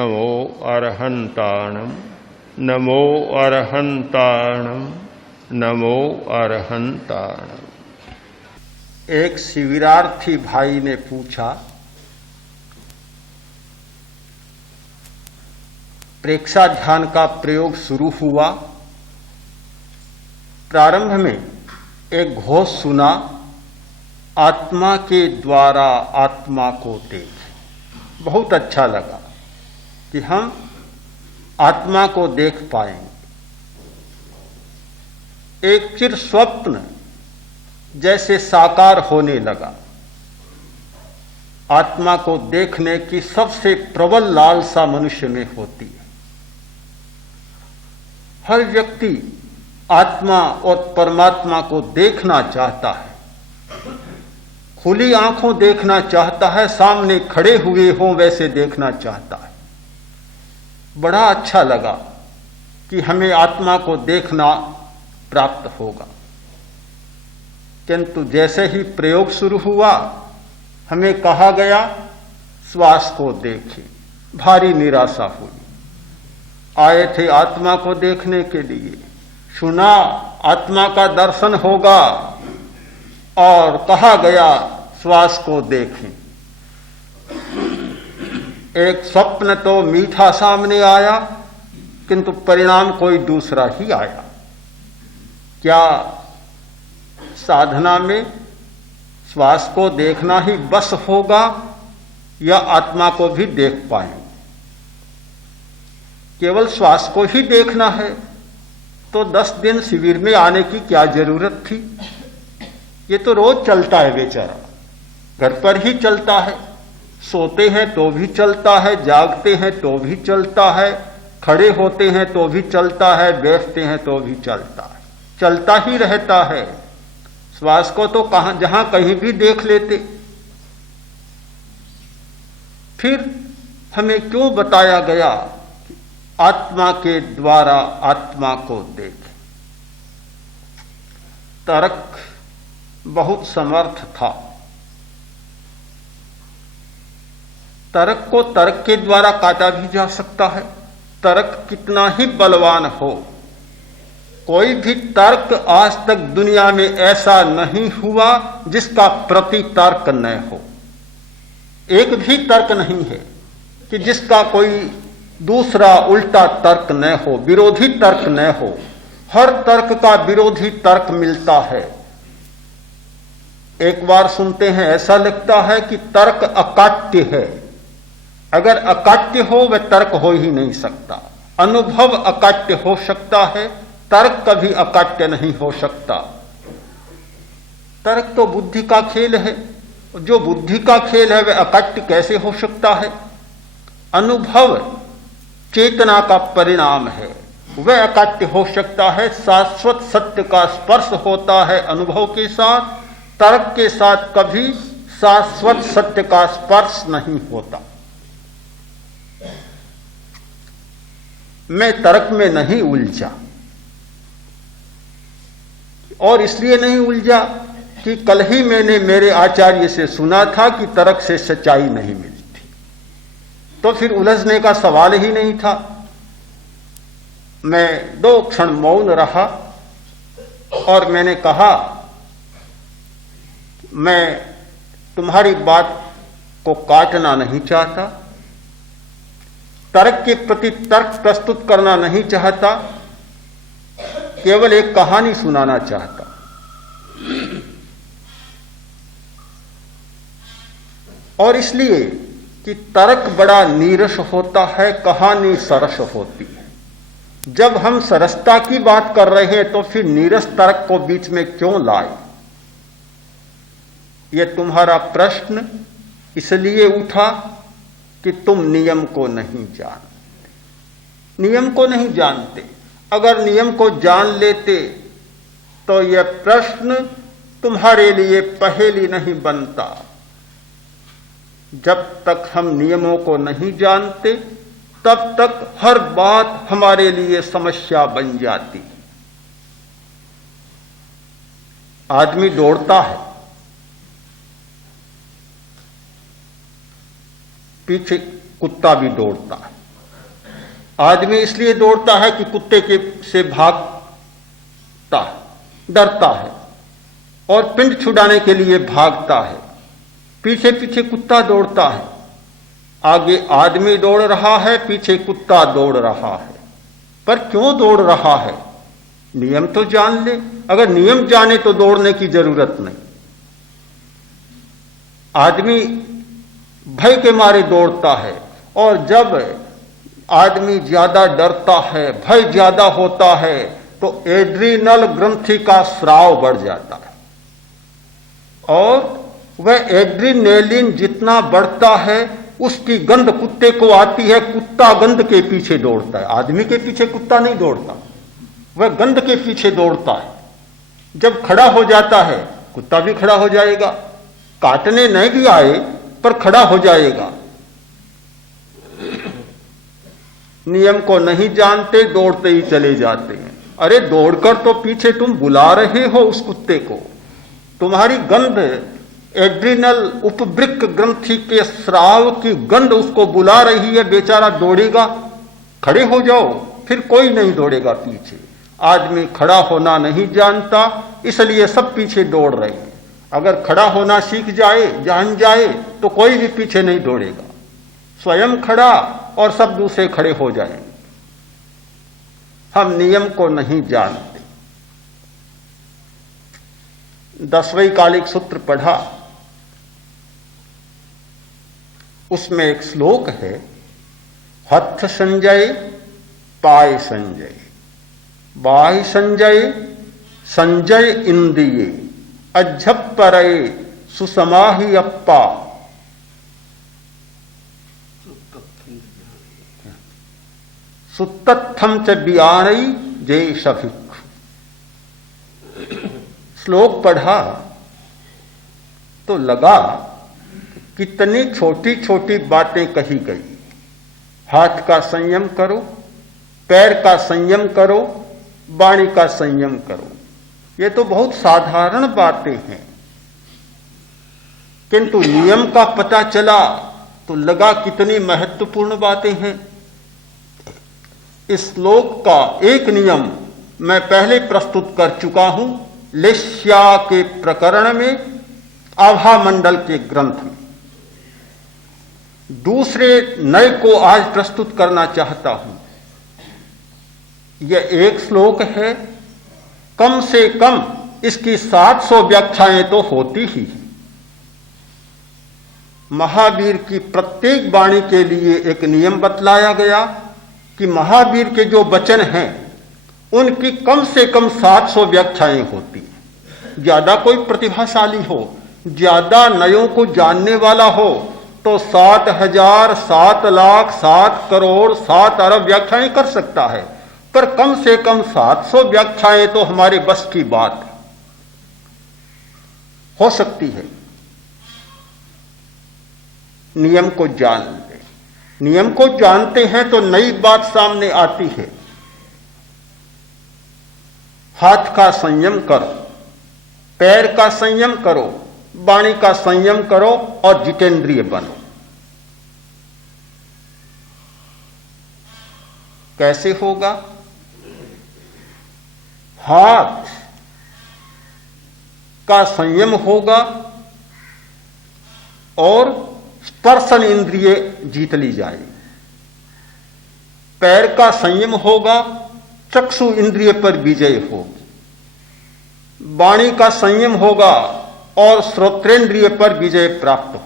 नमो अरहन्ताणं नमो अरहन्ताणं नमो अरहन्ताणं। एक शिविरार्थी भाई ने पूछा, प्रेक्षा ध्यान का प्रयोग शुरू हुआ। प्रारंभ में एक घोष सुना, आत्मा के द्वारा आत्मा को देख। बहुत अच्छा लगा कि हम आत्मा को देख पाएंगे। एक चिर स्वप्न जैसे साकार होने लगा। आत्मा को देखने की सबसे प्रबल लालसा मनुष्य में होती है। हर व्यक्ति आत्मा और परमात्मा को देखना चाहता है, खुली आंखों देखना चाहता है, सामने खड़े हुए हों वैसे देखना चाहता है। बड़ा अच्छा लगा कि हमें आत्मा को देखना प्राप्त होगा। किंतु जैसे ही प्रयोग शुरू हुआ, हमें कहा गया श्वास को देखें। भारी निराशा हुई। आए थे आत्मा को देखने के लिए, सुना आत्मा का दर्शन होगा और कहा गया श्वास को देखें। एक स्वप्न तो मीठा सामने आया, किंतु परिणाम कोई दूसरा ही आया। क्या साधना में श्वास को देखना ही बस होगा या आत्मा को भी देख पाएंगे? केवल श्वास को ही देखना है तो 10 दिन शिविर में आने की क्या जरूरत थी? ये तो रोज चलता है बेचारा, घर पर ही चलता है। सोते हैं तो भी चलता है, जागते हैं तो भी चलता है, खड़े होते हैं तो भी चलता है, बैठते हैं तो भी चलता है, चलता ही रहता है। श्वास को तो जहां कहीं भी देख लेते। फिर हमें क्यों बताया गया कि आत्मा के द्वारा आत्मा को देखें? तर्क बहुत समर्थ था। तर्क को तर्क के द्वारा काटा भी जा सकता है। तर्क कितना ही बलवान हो, कोई भी तर्क आज तक दुनिया में ऐसा नहीं हुआ जिसका प्रति तर्क न हो। एक भी तर्क नहीं है कि जिसका कोई दूसरा उल्टा तर्क न हो, विरोधी तर्क न हो। हर तर्क का विरोधी तर्क मिलता है। एक बार सुनते हैं, ऐसा लगता है कि तर्क अकाट्य है। अगर अकाट्य हो वह तर्क हो ही नहीं सकता। अनुभव अकाट्य हो सकता है, तर्क कभी अकाट्य नहीं हो सकता। तर्क तो बुद्धि का खेल है। जो बुद्धि का खेल है वह अकाट्य कैसे हो सकता है? अनुभव चेतना का परिणाम है, वह अकाट्य हो सकता है। शाश्वत सत्य का स्पर्श होता है अनुभव के साथ। तर्क के साथ कभी शाश्वत सत्य का स्पर्श नहीं होता। मैं तर्क में नहीं उलझा, और इसलिए नहीं उलझा कि कल ही मैंने मेरे आचार्य से सुना था कि तर्क से सच्चाई नहीं मिलती, तो फिर उलझने का सवाल ही नहीं था। मैं 2 क्षण मौन रहा और मैंने कहा, मैं तुम्हारी बात को काटना नहीं चाहता, तर्क के प्रति तर्क प्रस्तुत करना नहीं चाहता, केवल एक कहानी सुनाना चाहता। और इसलिए कि तर्क बड़ा नीरस होता है, कहानी सरस होती है। जब हम सरसता की बात कर रहे हैं तो फिर नीरस तर्क को बीच में क्यों लाए? यह तुम्हारा प्रश्न इसलिए उठा कि तुम नियम को नहीं जानते। नियम को नहीं जानते। अगर नियम को जान लेते तो यह प्रश्न तुम्हारे लिए पहेली नहीं बनता। जब तक हम नियमों को नहीं जानते तब तक हर बात हमारे लिए समस्या बन जाती। आदमी दौड़ता है, पीछे कुत्ता भी दौड़ता है। आदमी इसलिए दौड़ता है कि कुत्ते के से भागता है, डरता है और पिंड छुड़ाने के लिए भागता है। पीछे पीछे कुत्ता दौड़ता है, आगे आदमी दौड़ रहा है, पीछे कुत्ता दौड़ रहा है। पर क्यों दौड़ रहा है? नियम तो जान ले। अगर नियम जाने तो दौड़ने की जरूरत नहीं। आदमी भय के मारे दौड़ता है, और जब आदमी ज्यादा डरता है, भय ज्यादा होता है, तो एड्रीनल ग्रंथि का स्राव बढ़ जाता है, और वह एड्रीनेलिन जितना बढ़ता है उसकी गंध कुत्ते को आती है। कुत्ता गंध के पीछे दौड़ता है, आदमी के पीछे कुत्ता नहीं दौड़ता, वह गंध के पीछे दौड़ता है। जब खड़ा हो जाता है, कुत्ता भी खड़ा हो जाएगा, काटने नहीं भी आए पर खड़ा हो जाएगा। नियम को नहीं जानते, दौड़ते ही चले जाते हैं। अरे दौड़कर तो पीछे तुम बुला रहे हो उस कुत्ते को, तुम्हारी गंध एड्रिनल उपवृक्क ग्रंथि के स्राव की गंध उसको बुला रही है, बेचारा दौड़ेगा। खड़े हो जाओ, फिर कोई नहीं दौड़ेगा पीछे। आदमी खड़ा होना नहीं जानता, इसलिए सब पीछे दौड़ रहे हैं। अगर खड़ा होना सीख जाए, जान जाए, तो कोई भी पीछे नहीं दौड़ेगा। स्वयं खड़ा और सब दूसरे खड़े हो जाएंगे। हम नियम को नहीं जानते। 10वें कालिक सूत्र पढ़ा, उसमें एक श्लोक है, हथ संजय पाय संजय, बाह्य संजय संजय इंद्रिये, अज्झपरये सुसमाहि अप्पा। सुतत्थम च बियाणई जय सभिक। श्लोक पढ़ा तो लगा कितनी छोटी छोटी बातें कही गई। हाथ का संयम करो, पैर का संयम करो, वाणी का संयम करो। ये तो बहुत साधारण बातें हैं, किंतु नियम का पता चला तो लगा कितनी महत्वपूर्ण बातें हैं। इस श्लोक का एक नियम मैं पहले प्रस्तुत कर चुका हूं, लेस्या के प्रकरण में, आभा मंडल के ग्रंथ में। दूसरे नए को आज प्रस्तुत करना चाहता हूं। यह एक श्लोक है, कम से कम इसकी 700 व्याख्याएं तो होती ही हैं। महावीर की प्रत्येक वाणी के लिए एक नियम बतलाया गया कि महावीर के जो वचन हैं उनकी कम से कम 700 व्याख्याएं होती हैं। ज्यादा कोई प्रतिभाशाली हो, ज्यादा नयों को जानने वाला हो तो 7,000, 7 लाख, 7 करोड़, 7 अरब व्याख्याएं कर सकता है, पर कम से कम 700 व्याख्याएं तो हमारे बस की बात हो सकती है। नियम को जान ले। नियम को जानते हैं तो नई बात सामने आती है। हाथ का संयम करो, पैर का संयम करो, वाणी का संयम करो और जितेंद्रिय बनो। कैसे होगा? हाथ का संयम होगा और स्पर्शन इंद्रिय जीत ली जाएगी। पैर का संयम होगा, चक्षु इंद्रिय पर विजय होगी। वाणी का संयम होगा और श्रोत्रेंद्रिय पर विजय प्राप्त